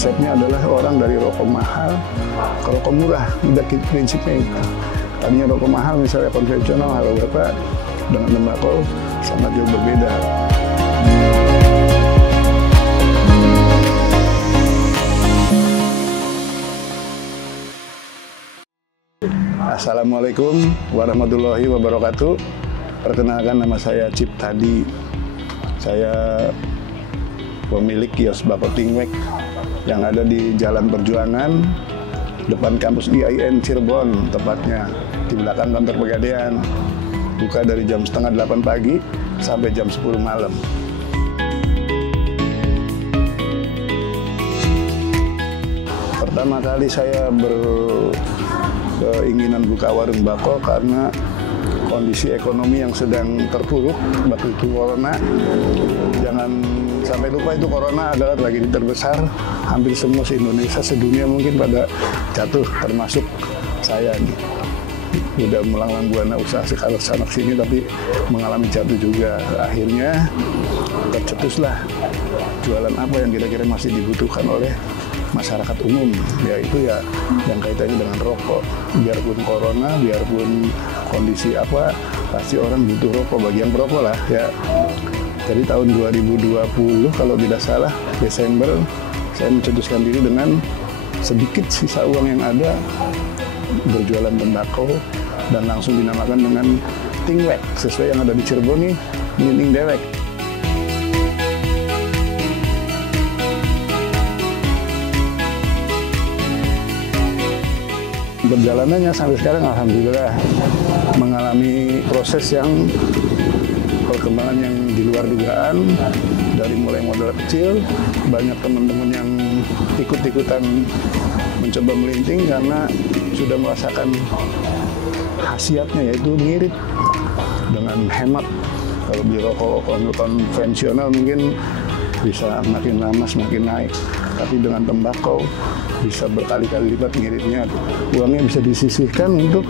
konsepnya adalah orang dari rokok mahal ke rokok murah. Udah prinsipnya itu. Tadinya rokok mahal misalnya konvensional harga berapa, dengan tembakau sangat jauh berbeda. Assalamualaikum warahmatullahi wabarakatuh. Perkenalkan, nama saya Cip Tadi. Saya pemilik kios Bako Tingwek yang ada di Jalan Perjuangan, depan kampus IAIN Cirebon, tepatnya di belakang kantor Pegadaian. Buka dari jam setengah 8 pagi sampai jam 10 malam. Pertama kali saya berkeinginan buka warung bako karena kondisi ekonomi yang sedang terpuruk waktu itu corona. Jangan sampai lupa, itu corona adalah tragedi terbesar. Hampir semua se-Indonesia, sedunia mungkin pada jatuh, termasuk saya nih. Udah melanglang buana usaha sana sini tapi mengalami jatuh juga. Akhirnya tercetuslah jualan apa yang kira-kira masih dibutuhkan oleh masyarakat umum, yaitu ya yang kaitannya dengan rokok. Biarpun corona, biarpun kondisi apa, pasti orang butuh rokok, bagi yang perokok lah ya. Jadi tahun 2020 kalau tidak salah, Desember, saya mencetuskan diri dengan sedikit sisa uang yang ada, berjualan tembakau, dan langsung dinamakan dengan Tingwek, sesuai yang ada di Cirebon nih, Nining Dewek. Perjalanannya sampai sekarang alhamdulillah mengalami proses yang perkembangan yang di luar dugaan. Dari mulai modal kecil, banyak teman-teman yang ikut-ikutan mencoba melinting karena sudah merasakan khasiatnya, yaitu ngirit dengan hemat. Kalau beli rokok konvensional mungkin bisa makin lama semakin naik, tapi dengan tembakau bisa berkali-kali lipat ngiritnya. Uangnya bisa disisihkan untuk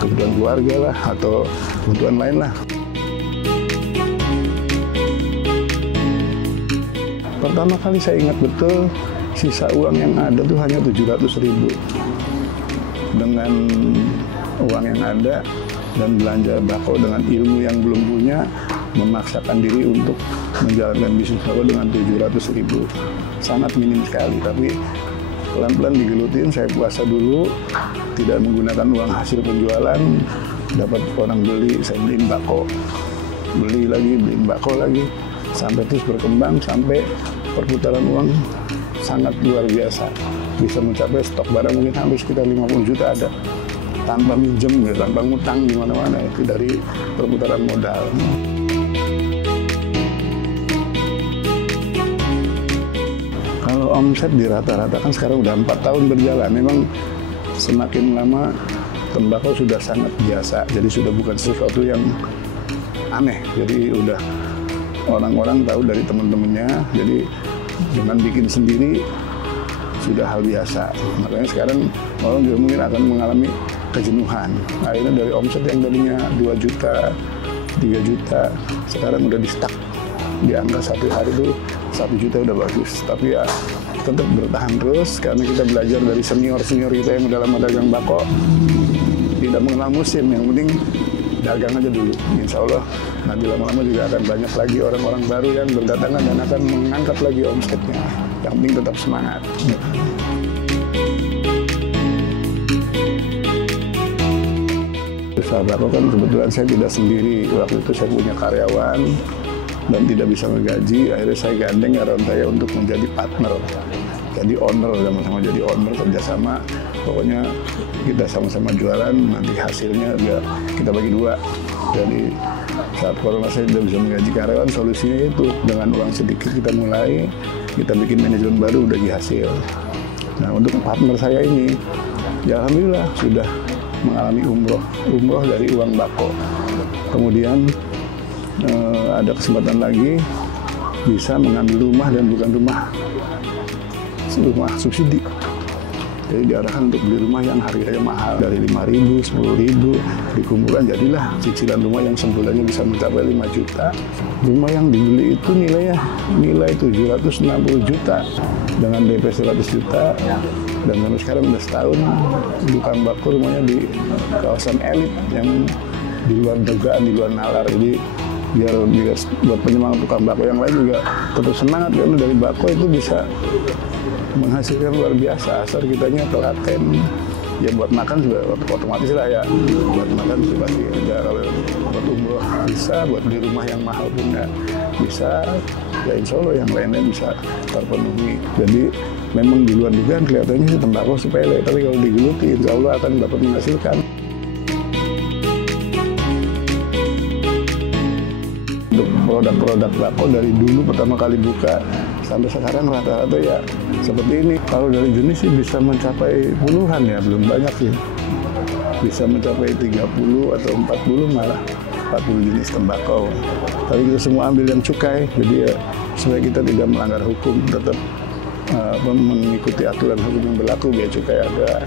kebutuhan keluarga lah atau kebutuhan lain lah. Pertama kali saya ingat betul, sisa uang yang ada tuh hanya 700.000. Dengan uang yang ada dan belanja bako dengan ilmu yang belum punya, memaksakan diri untuk menjalankan bisnis bako dengan 700.000. Sangat minim sekali, tapi pelan-pelan digelutin. Saya puasa dulu, tidak menggunakan uang hasil penjualan. Dapat orang beli, saya beliin bako, beli lagi, beliin bako lagi, sampai terus berkembang sampai perputaran uang sangat luar biasa. Bisa mencapai stok barang mungkin hampir sekitar 50 juta ada, tanpa minjem, ya, tanpa ngutang di mana-mana, itu dari perputaran modal. Kalau omset di rata-rata kan sekarang udah 4 tahun berjalan, memang semakin lama tembakau sudah sangat biasa, jadi sudah bukan sesuatu yang aneh. Jadi udah orang-orang tahu dari teman-temannya, jadi dengan bikin sendiri sudah hal biasa. Makanya sekarang orang juga mungkin akan mengalami kejenuhan. Akhirnya dari omset yang tadinya 2 juta, 3 juta, sekarang udah di-stuck di angka satu hari itu 1 juta udah bagus. Tapi ya tetap bertahan terus karena kita belajar dari senior-senior kita yang udah lama dagang bako. Tidak mengenal musim, yang penting dagang aja dulu. Insya Allah nanti lama-lama juga akan banyak lagi orang-orang baru yang berdatangan dan akan mengangkat lagi omsetnya. Yang penting tetap semangat. Usaha bako kan kebetulan saya tidak sendiri. Waktu itu saya punya karyawan dan tidak bisa menggaji. Akhirnya saya gandeng karyawan saya untuk menjadi partner. Jadi owner, sama-sama jadi owner, kerjasama. Pokoknya kita sama-sama jualan, nanti hasilnya juga kita bagi 2. Jadi saat corona saya tidak bisa menggaji karyawan, solusinya itu dengan uang sedikit kita mulai, kita bikin manajemen baru, udah hasil. Nah, untuk partner saya ini, ya alhamdulillah sudah mengalami umroh dari uang bako. Kemudian ada kesempatan lagi bisa mengambil rumah, dan bukan rumah subsidi. Jadi diarahkan untuk beli rumah yang harganya mahal dari 5.000, 10.000 dikumpulkan, jadilah cicilan rumah yang sebulannya bisa mencapai 5 juta. Rumah yang dibeli itu nilai 760 juta dengan DP 100 juta. Dan sampai sekarang udah setahun tukang bako rumahnya di kawasan elit yang di luar dugaan, di luar nalar. Jadi biar buat penyemangat tukang bako yang lain juga tetap semangat, karena dari bako itu bisa menghasilkan luar biasa. Asal kitanya telaten, ya buat makan juga otomatis lah ya. Buat makan sih pasti ada, kalau buat umroh bisa, buat beli rumah yang mahal pun nggak bisa. Ya insya Allah yang lainnya bisa terpenuhi. Jadi memang di luar dugaan kelihatannya sih tembakau sepele, tapi kalau digeluti insya Allah akan dapat menghasilkan. Untuk produk-produk bako dari dulu pertama kali buka sampai sekarang rata-rata ya seperti ini. Kalau dari jenis sih bisa mencapai puluhan ya, belum banyak sih. Bisa mencapai 30 atau 40 malah, 40 jenis tembakau. Tapi kita semua ambil yang cukai, jadi ya supaya kita tidak melanggar hukum, tetap mengikuti aturan hukum yang berlaku, biaya cukai ada.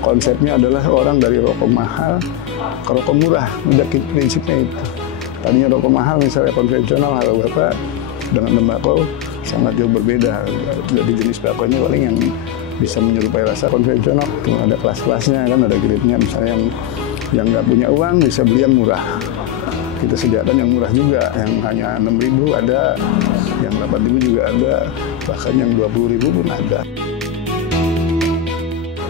Konsepnya adalah orang dari rokok mahal ke rokok murah, udah prinsipnya itu. Tadinya rokok mahal misalnya konvensional, halo bapak, dengan tembakau sangat jauh berbeda. Jadi jenis bakonya paling yang bisa menyerupai rasa konvensional. Ada kelas-kelasnya kan, ada grade-nya. Misalnya yang nggak punya uang bisa beli yang murah. Kita sediakan yang murah juga, yang hanya 6.000 ada, yang 8.000 juga ada, bahkan yang 20.000 pun ada.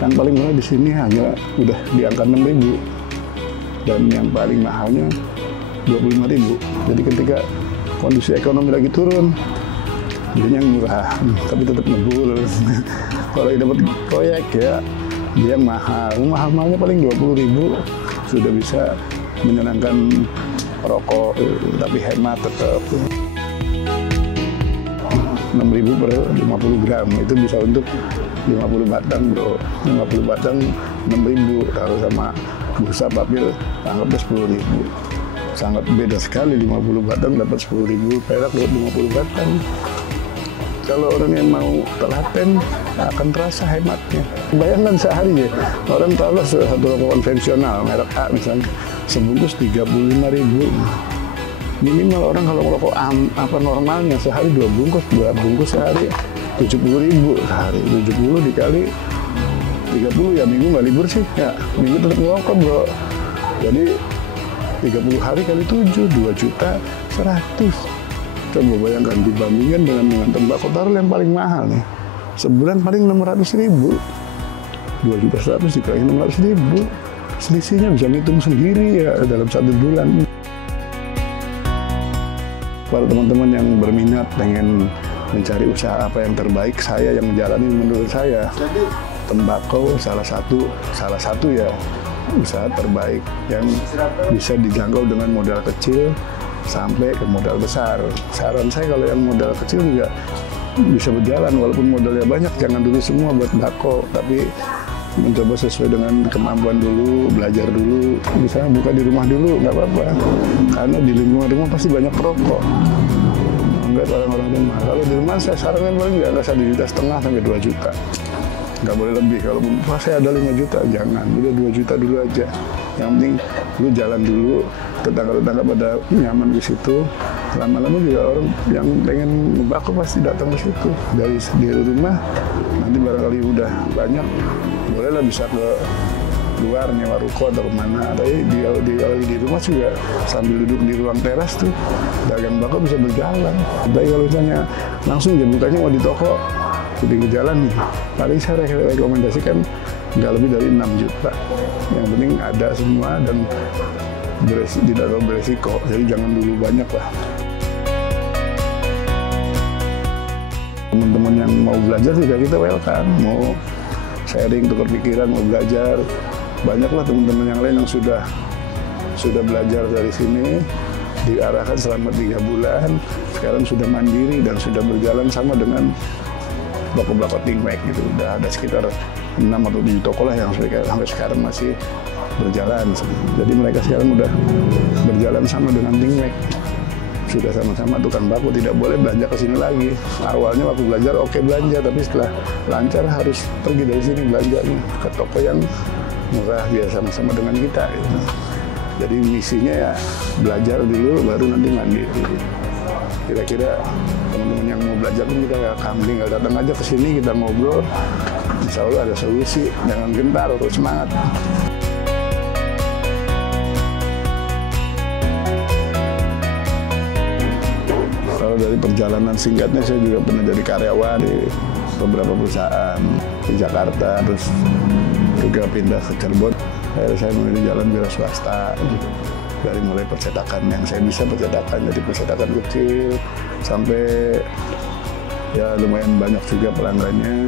Yang paling murah di sini hanya udah di angka 6.000 dan yang paling mahalnya 25.000. Jadi ketika kondisi ekonomi lagi turun, belinya yang murah, tapi tetap ngebul. Kalau dapat proyek ya, dia yang mahal-mahalnya paling 20.000 sudah bisa menyenangkan rokok, tapi hemat tetap. 6.000 per 50 gram itu bisa untuk 50 batang bro. 50 batang 6.000, kalau sama busa papil anggapnya 10.000. Sangat beda sekali, 50 batang dapat 10.000 perak buat 50 batang. Kalau orang yang mau telaten akan terasa hematnya. Bayangkan sehari ya, orang taruh satu rokok konvensional merek A misalnya, sebungkus 35.000. Minimal orang kalau merokok normalnya sehari 2 bungkus sehari 70.000 sehari. 70 dikali 30 ya, minggu nggak libur sih ya, minggu tetap ngerokok bro. Jadi 30 hari kali 7, 2.100.000. Coba bayangkan dibandingkan dengan tembakau taruh yang paling mahal nih, sebulan paling 600.000. 2.100.000 dikali 600.000, selisihnya bisa ngitung sendiri ya dalam 1 bulan. Para teman-teman yang berminat pengen mencari usaha apa yang terbaik, saya yang menjalani menurut saya tembakau salah satu ya usaha terbaik yang bisa dijangkau dengan modal kecil sampai ke modal besar. Saran saya kalau yang modal kecil juga bisa berjalan, walaupun modalnya banyak, jangan dulu semua buat bako, tapi mencoba sesuai dengan kemampuan dulu, belajar dulu. Misalnya buka di rumah dulu, nggak apa-apa, karena di lingkungan rumah pasti banyak perokok. Enggak orang-orang rumah. Kalau di rumah saya sarankan paling nggak 1,5 juta sampai 2 juta. Nggak boleh lebih. Kalaupun saya ada 5 juta, jangan. Udah 2 juta dulu aja. Yang penting lu jalan dulu, tetangga-tetangga pada nyaman di situ. Lama-lama juga orang yang pengen ngebako pasti datang ke situ. Dari rumah, nanti barangkali udah banyak, bolehlah bisa ke luar nyewa ruko atau kemana. Tapi di rumah juga sambil duduk di ruang teras tuh dagang bako bisa berjalan. Tapi kalau misalnya langsung dia bukanya mau di toko, di jalan nih, paling saya rekomendasikan nggak lebih dari 6 juta. Yang penting ada semua dan tidak terlalu beresiko. Jadi jangan dulu banyak lah. Teman-teman yang mau belajar juga kita welcome, mau sharing, tukar pikiran, mau belajar. Banyaklah teman-teman yang lain yang sudah belajar dari sini, diarahkan selama 3 bulan, sekarang sudah mandiri dan sudah berjalan sama dengan bako-bako Tingmek gitu. Udah ada sekitar 6 atau 7 toko lah yang sampai sekarang masih berjalan. Jadi mereka sekarang udah berjalan sama dengan Tingmek. sudah sama-sama tukang bako, tidak boleh belanja ke sini lagi. Awalnya waktu belajar oke belanja, tapi setelah lancar harus pergi dari sini belanjanya ke toko yang murah biar sama-sama dengan kita gitu. Jadi misinya ya belajar dulu baru nanti mandiri. Kira-kira teman-teman yang mau belajar pun kita tinggal datang aja ke sini, kita ngobrol, insya Allah ada solusi. Jangan gentar, terus semangat. Kalau dari perjalanan singkatnya, saya juga pernah jadi karyawan di beberapa perusahaan di Jakarta, terus juga pindah ke Cirebon. Saya memilih jalan wira swasta. Dari mulai percetakan yang saya bisa percetakan, jadi percetakan kecil sampai ya lumayan banyak juga pelanggannya,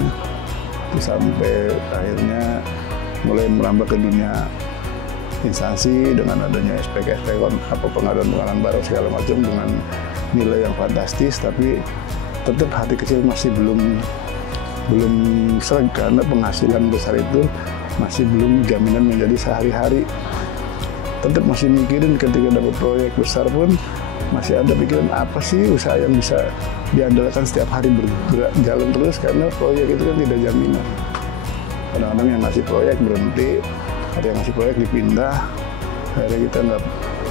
sampai akhirnya mulai merambah ke dunia instansi dengan adanya SPK, pengadaan barang segala macam dengan nilai yang fantastis, tapi tetap hati kecil masih belum serg karena penghasilan besar itu masih belum jaminan menjadi sehari-hari. Tetap masih mikirin ketika dapat proyek besar pun masih ada pikiran apa sih usaha yang bisa diandalkan setiap hari bergerak jalan terus, karena proyek itu kan tidak jaminan. Kadang-kadang yang ngasih proyek berhenti, ada yang ngasih proyek dipindah, akhirnya kita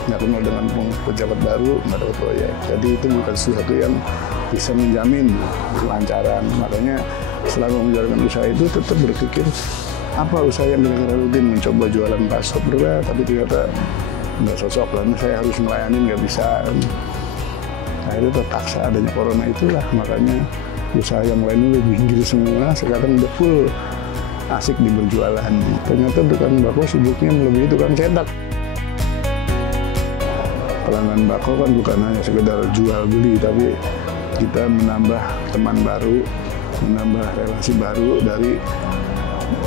nggak kenal dengan pejabat baru, nggak dapat proyek. Jadi itu bukan sesuatu yang bisa menjamin kelancaran. Makanya selama menjalankan usaha itu tetap berpikir apa usaha yang kira-kira rutin, mencoba jualan bakso berat, tapi ternyata nggak cocok karena saya harus melayani, nggak bisa. Akhirnya terpaksa adanya corona itulah, makanya usaha yang lain udah minggir semua, sekarang udah full asik di berjualan. Ternyata tukang bako sibuknya melebihi tukang cetak. Pelanggan bako kan bukan hanya sekedar jual beli, tapi kita menambah teman baru, menambah relasi baru dari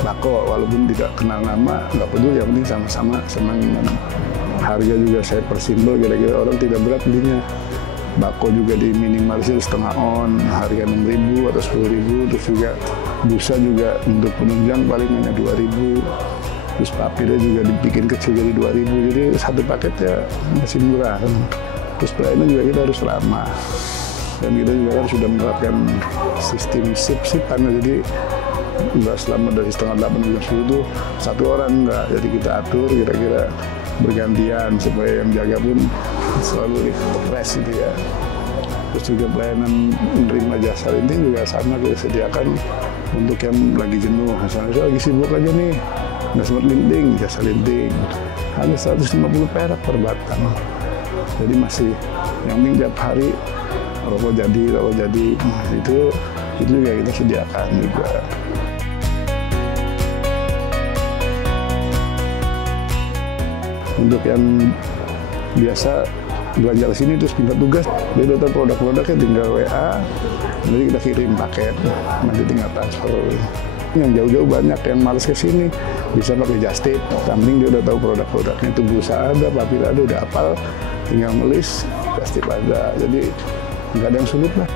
bako, walaupun tidak kenal nama, nggak peduli, yang penting sama-sama senang. Harga juga saya persimbol, kira-kira orang tidak berat belinya. Bako juga diminimalisir setengah on, harga 6.000 atau 10.000, terus juga busa juga untuk penunjang paling hanya 2.000, terus papirnya juga dibikin kecil jadi 2.000, jadi satu paket ya masih murah. Terus pelayanan juga kita harus ramah, dan kita juga kan sudah menerapkan sistem sip-sipan, jadi nggak selama dari setengah 8 sampai 10 itu satu orang, nggak. Jadi kita atur kira-kira bergantian supaya yang jaga pun selalu fresh gitu ya. Terus juga pelayanan menerima jasa linting juga sama kita sediakan untuk yang lagi jenuh. Misalnya saya lagi sibuk aja nih, nggak sempat linting, jasa linting hanya 150 perak per batang. Jadi masih yang penting tiap hari rokok jadi, itu juga kita sediakan juga. Untuk yang biasa belanja ke sini terus pindah tugas, dia udah tahu produk-produknya, tinggal WA, nanti kita kirim paket, nanti tinggal transfer. Yang jauh-jauh banyak yang males ke sini bisa pakai just tip, samping dia udah tahu produk-produknya, itu busa ada, papir ada, udah hafal, tinggal ngelis, just tip ada, jadi nggak ada yang sulit lah.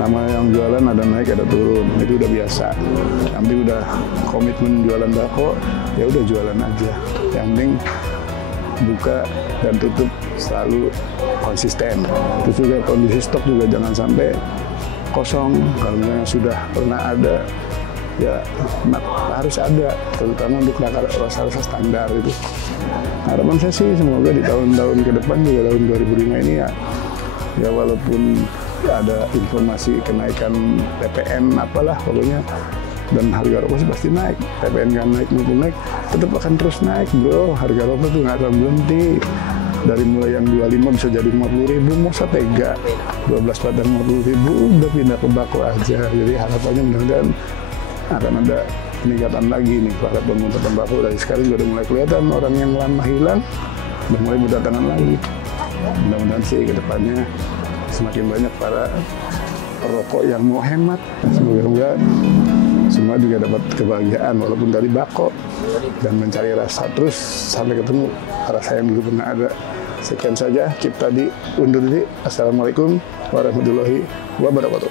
Nama yang jualan ada naik ada turun, itu udah biasa. Yang penting udah komitmen jualan bako, ya udah jualan aja. Yang penting buka dan tutup selalu konsisten. Itu juga kondisi stok juga jangan sampai kosong. Kalau misalnya sudah pernah ada, ya harus ada, terutama untuk rasa-rasa standar itu. Harapan saya sih semoga di tahun-tahun ke depan juga tahun 2005 ini ya walaupun ada informasi kenaikan PPN apalah pokoknya, dan harga rokok sih pasti naik. PPN kan naik maupun naik, tetap akan terus naik bro. Harga rokok tuh nggak akan berhenti. Dari mulai yang 25 bisa jadi 50.000, masa tega 12 batang 50.000 udah pindah ke bako aja. Jadi harapannya mudah-mudahan akan ada peningkatan lagi nih para pengguna tembakau. Dari sekarang sudah mulai kelihatan orang yang lama hilang udah mulai berdatangan lagi. Mudah-mudahan sih ke depannya semakin banyak para perokok yang mau hemat. Semoga semua juga dapat kebahagiaan walaupun dari bako, dan mencari rasa terus sampai ketemu rasa yang dulu pernah ada. Sekian saja, Cip tadi undur diri. Assalamualaikum warahmatullahi wabarakatuh.